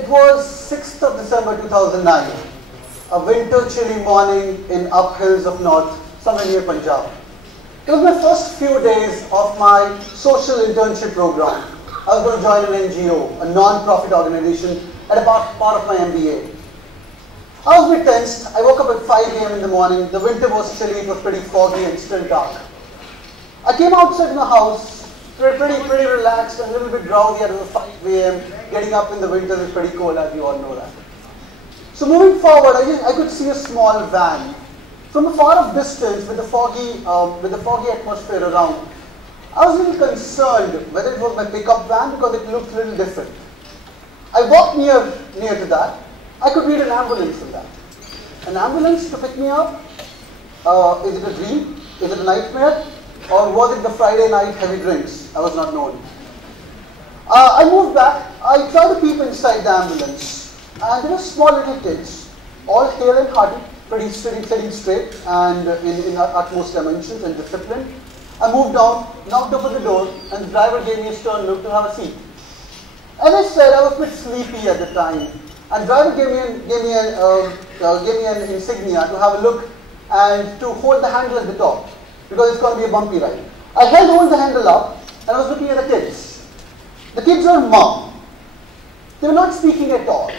It was 6th of December 2009, a winter chilly morning in uphills of north, somewhere near Punjab. It was my first few days of my social internship program. I was going to join an NGO, a non-profit organization, at a part of my MBA. I was a bit tensed. I woke up at 5 a.m. in the morning. The winter was chilly, it was pretty foggy and still dark. I came outside my house, pretty relaxed and a little bit drowsy. It was 5 a.m. Getting up in the winter is pretty cold, as you all know that. So moving forward, I could see a small van. From a far off distance, with the foggy atmosphere around, I was a little concerned whether it was my pickup van because it looked a little different. I walked near to that. I could read an ambulance in that. An ambulance to pick me up? Is it a dream? Is it a nightmare? Or was it the Friday night heavy drinks? I was not known. I moved back. I tried to peep inside the ambulance. And there were small little kids, all hale and hearty, sitting straight and in utmost dimensions and discipline. I moved down, knocked open the door, and the driver gave me a stern look to have a seat. As I said, I was a bit sleepy at the time, and the driver gave me an insignia to have a look and to hold the handle at the top, because it's going to be a bumpy ride. I held the handle up, and I was looking at the kids. The kids are mum. They were not speaking at all.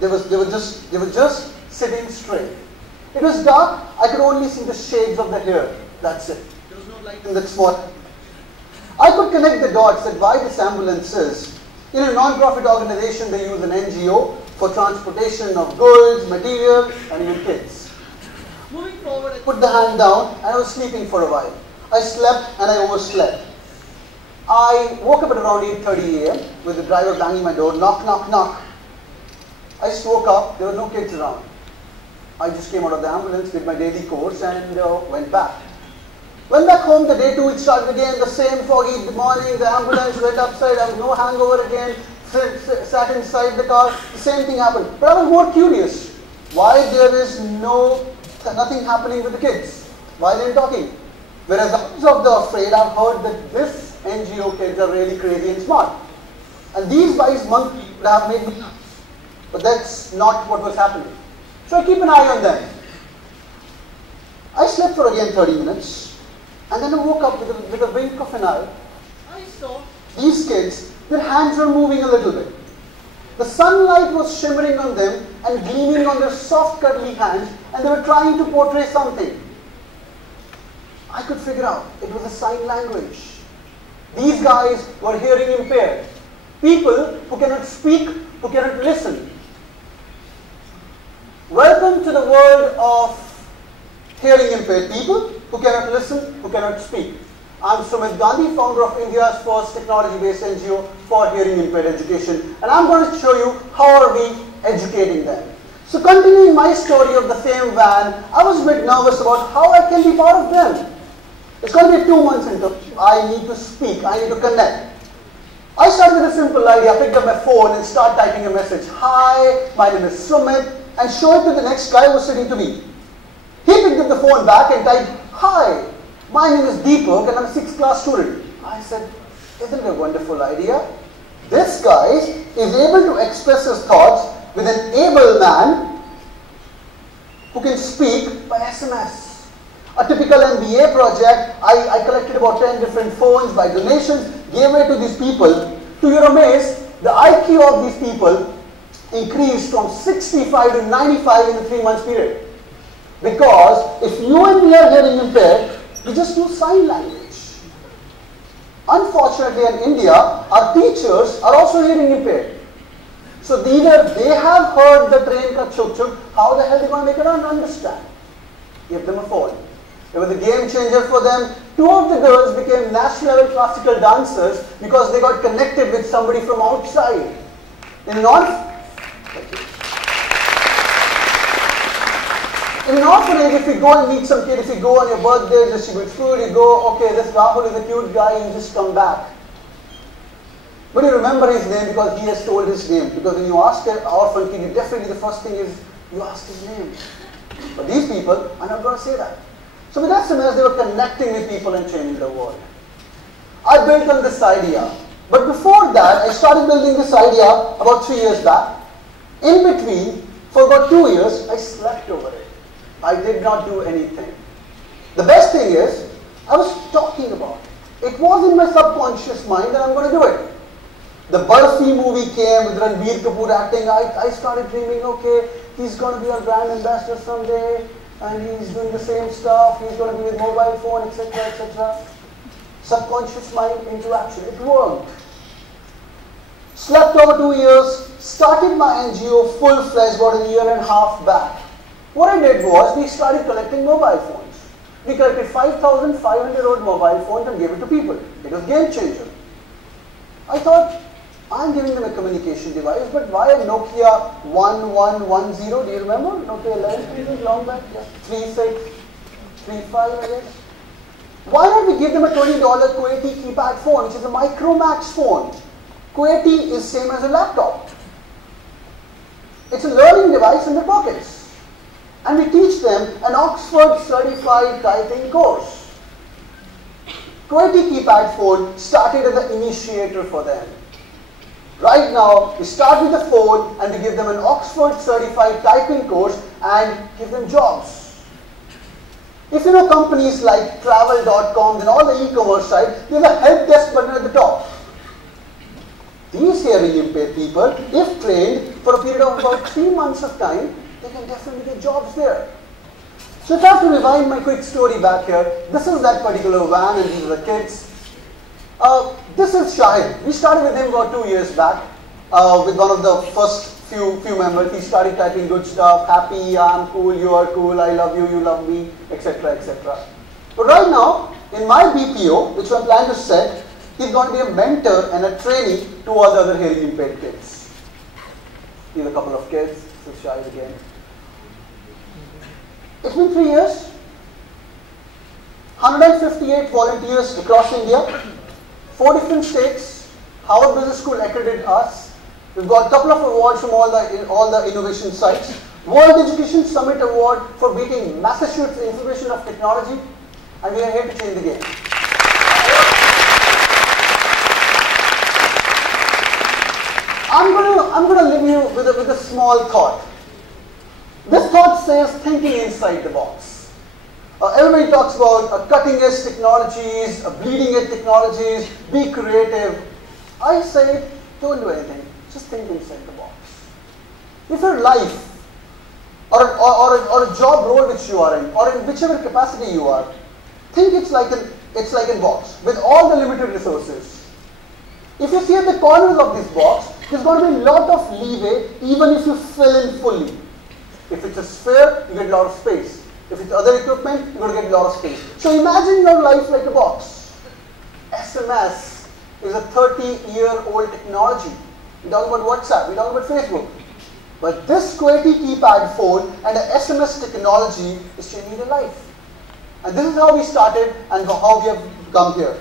They were just sitting straight. It was dark. I could only see the shades of the hair. That's it. There was no light in that spot. I could connect the dots that why this ambulance is. In a non-profit organization, they use an NGO for transportation of goods, material, and even kids. Moving forward, I put the hand down and I was sleeping for a while. I slept and I overslept. I woke up at around 8:30 a.m. with the driver banging my door, knock, knock, knock. I just woke up, there were no kids around. I just came out of the ambulance, did my daily course and went back. Went back home, the day 2 it started again, the same foggy morning, the ambulance went upside, I was no hangover again, sat inside the car, the same thing happened. But I was more curious, why there is nothing happening with the kids? Why they aren't talking? Whereas others of the afraid, I've heard that this NGO kids are really crazy and smart. And these wise monkeys would have made me nuts. But that's not what was happening. So I keep an eye on them. I slept for again 30 minutes. And then I woke up with a wink of an eye. I saw these kids, their hands were moving a little bit. The sunlight was shimmering on them and gleaming on their soft cuddly hands, and they were trying to portray something. I could figure out it was a sign language. These guys were hearing impaired. People who cannot speak, who cannot listen. Welcome to the world of hearing impaired people who cannot listen, who cannot speak. I'm Sumit, Gandhi, founder of India's first technology-based NGO for hearing impaired education, and I'm going to show you how are we educating them. So continuing my story of the same van, I was a bit nervous about how I can be part of them. It's going to be 2 months into I need to speak, I need to connect. I started with a simple idea, I picked up my phone and started typing a message. Hi, my name is Sumit, and show it to the next guy who was sitting to me. He picked up the phone back and typed, hi, my name is Deepak and I'm a 6th class student. I said, isn't it a wonderful idea? This guy is able to express his thoughts with an able man who can speak by SMS. A typical MBA project, I collected about 10 different phones by donations, gave away to these people. To your amaze, the IQ of these people increased from 65 to 95 in a 3 months period. Because if you and me are hearing impaired, we just use sign language. Unfortunately in India, our teachers are also hearing impaired. So either they have heard the train ka chuk chuk, how the hell are they going to make it understand? Give them a phone. It was a game changer for them. 2 of the girls became national level classical dancers because they got connected with somebody from outside. In an orphanage, if you go and meet some kid, if you go on your birthday, distribute food, you go, okay, this Rahul is a cute guy, you just come back. But you remember his name because he has told his name. Because when you ask an orphan kid, you definitely the first thing is you ask his name. But these people are not going to say that. So with SMS, they were connecting with people and changing the world. I built on this idea. But before that, I started building this idea about 3 years back. In between, for about 2 years, I slept over it. I did not do anything. The best thing is, I was talking about it. It was in my subconscious mind that I'm going to do it. The Barfi movie came with Ranbir Kapoor acting. I started dreaming, okay, he's going to be a brand ambassador someday, and he's doing the same stuff. He's going to be with mobile phone, etc., etc. Subconscious mind into action. It worked. Slept over 2 years, started my NGO full-fledged about a year and a half back. What I did was, we started collecting mobile phones. We collected 5,500 old mobile phones and gave it to people. It was a game changer. I thought, I'm giving them a communication device, but why a Nokia 1110? Do you remember? Nokia 11, long back? Yeah. 36, 35, I guess. Why don't we give them a $20 QWERTY keypad phone, which is a Micromax phone? QWERTY is same as a laptop. It's a learning device in their pockets. And we teach them an Oxford certified typing course. QWERTY keypad phone started as an initiator for them. Right now, we start with the phone and we give them an Oxford certified typing course and give them jobs. If you know companies like travel.com and all the e-commerce sites, there's a help desk button at the top. These hearing impaired people, if trained for a period of about 3 months of time, they can definitely get jobs there. So if I have to rewind my quick story back here, this is that particular van and these are the kids. This is Shahid. We started with him about 2 years back with one of the first few members. He started typing good stuff, happy, I'm cool, you are cool, I love you love me, etc., etc. But right now, in my BPO, which I'm planning to set, he's going to be a mentor and a trainee to all the other hearing impaired kids. These are a couple of kids. This is Shahid again. It's been 3 years. 158 volunteers across India. 4 different states. Harvard Business School accredited us. We've got a couple of awards from all the innovation sites. World Education Summit Award for beating Massachusetts Information of Technology. And we are here to change the game. I'm going to leave you with a small thought. This thought says thinking inside the box. Everybody talks about cutting edge technologies, bleeding edge technologies, be creative. I say, don't do anything. Just think inside the box. If your life or a job role which you are in, or in whichever capacity you are, think it's like a box with all the limited resources. If you see at the corners of this box, there's going to be a lot of leeway even if you fill in fully. If it's a sphere, you get a lot of space. If it's other equipment, you're going to get a lot of space. So imagine your life like a box. SMS is a 30-year-old technology. We talk about WhatsApp, we talk about Facebook. But this QWERTY keypad phone and the SMS technology is changing your life. And this is how we started and how we have come here.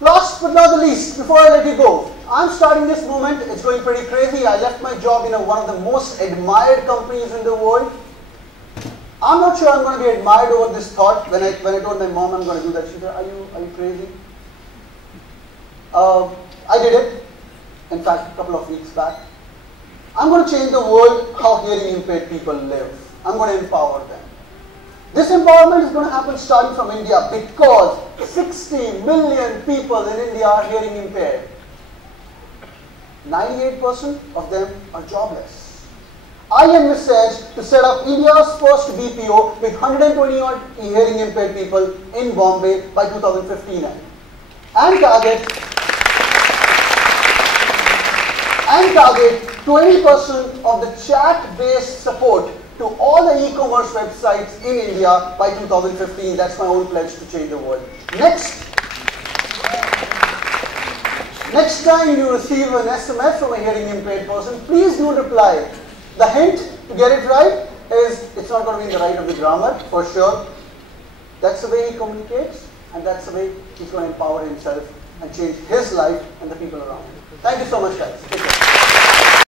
Last but not the least, before I let you go, I'm starting this movement. It's going pretty crazy. I left my job in one of the most admired companies in the world. I'm not sure I'm going to be admired over this thought. When I told my mom I'm going to do that, she said, are you crazy? I did it. In fact, a couple of weeks back. I'm going to change the world how hearing impaired people live. I'm going to empower them. This empowerment is going to happen starting from India because 60 million people in India are hearing impaired. 98% of them are jobless. I envisage to set up India's first BPO with 120 odd hearing impaired people in Bombay by 2015 and target 20% of the chat-based support to all the e-commerce websites in India by 2015. That's my own pledge to change the world. Next time you receive an SMS from a hearing impaired person, please do reply. The hint to get it right is it's not going to be in the right of the grammar, for sure. That's the way he communicates, and that's the way he's going to empower himself and change his life and the people around him. Thank you so much, guys. Take care.